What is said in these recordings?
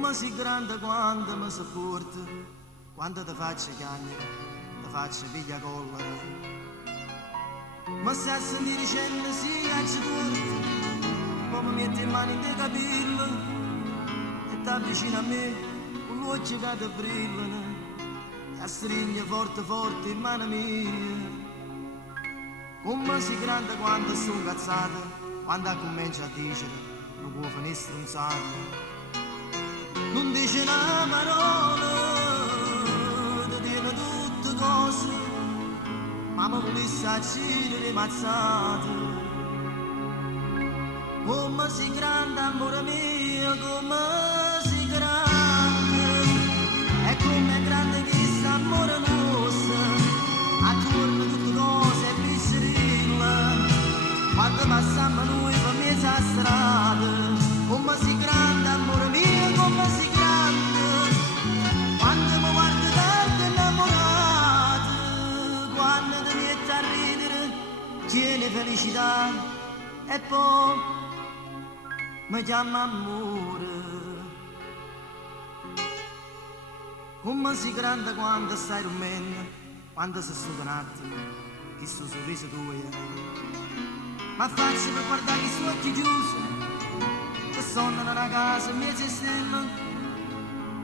Come si grande quando mi sopporta, quando ti faccio chiamare, ti faccio piglia collera. Ma se a sentire scendere si caccia torta, poi mi metti in mano in te capelli e ti avvicina a me con l'occhio che ti brillano, ti stringe forte forte in mano mia. Come si grande quando sono incazzata, quando comincia a dire, non può finire stronzata. Non dice una parola, ti dice tutte cose, ma mi volesse agire mazzate. Come si grande amore mio, come si grande, e come è grande questo amore nostro, attorno a tutte cose e piccirille, quando passiamo noi per mezzo a strada, come si grande amore mio, come si grande, quando mi guardo tanto innamorato, quando ti metti a ridere, tieni felicità e poi mi chiama amore. Come si grande quando stai dormendo, quando sei stato un attimo, questo sorriso tuo. Ma faccio per guardare i suoi occhi chiusi, che sono nella casa mezza stella,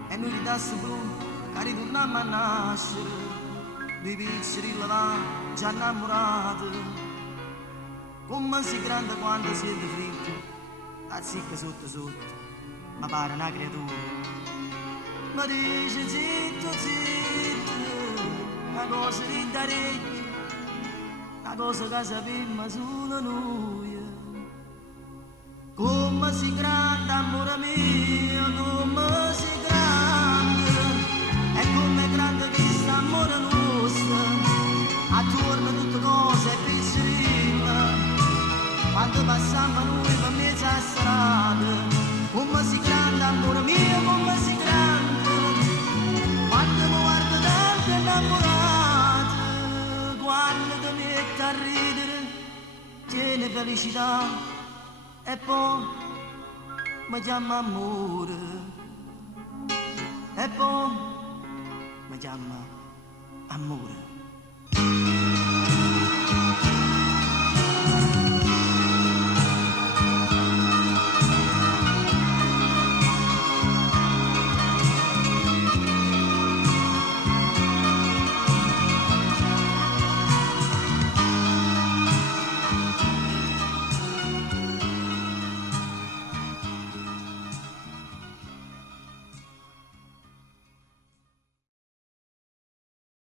e noi ridasse blu, che ritorniamo a nascere, due piccoli là, già innamorati. Come si grande quando siete fritti, la zicca sotto sotto, ma pare una creatura. Ma dice zitto zitto, una cosa di d'orecchio, una cosa che sappiamo solo noi. Come si grande amore mio, come si grande, e come è grande questo amore nostro, attorno a tutte cose e piccirille, quando passiamo noi per mezzo a strada. Come si grande amore mio, come si grande, quando mi guardo tanto innamorato, quando ti metti a ridere, tieni felicità e poi mi chiama amore, e poi mi chiama amore.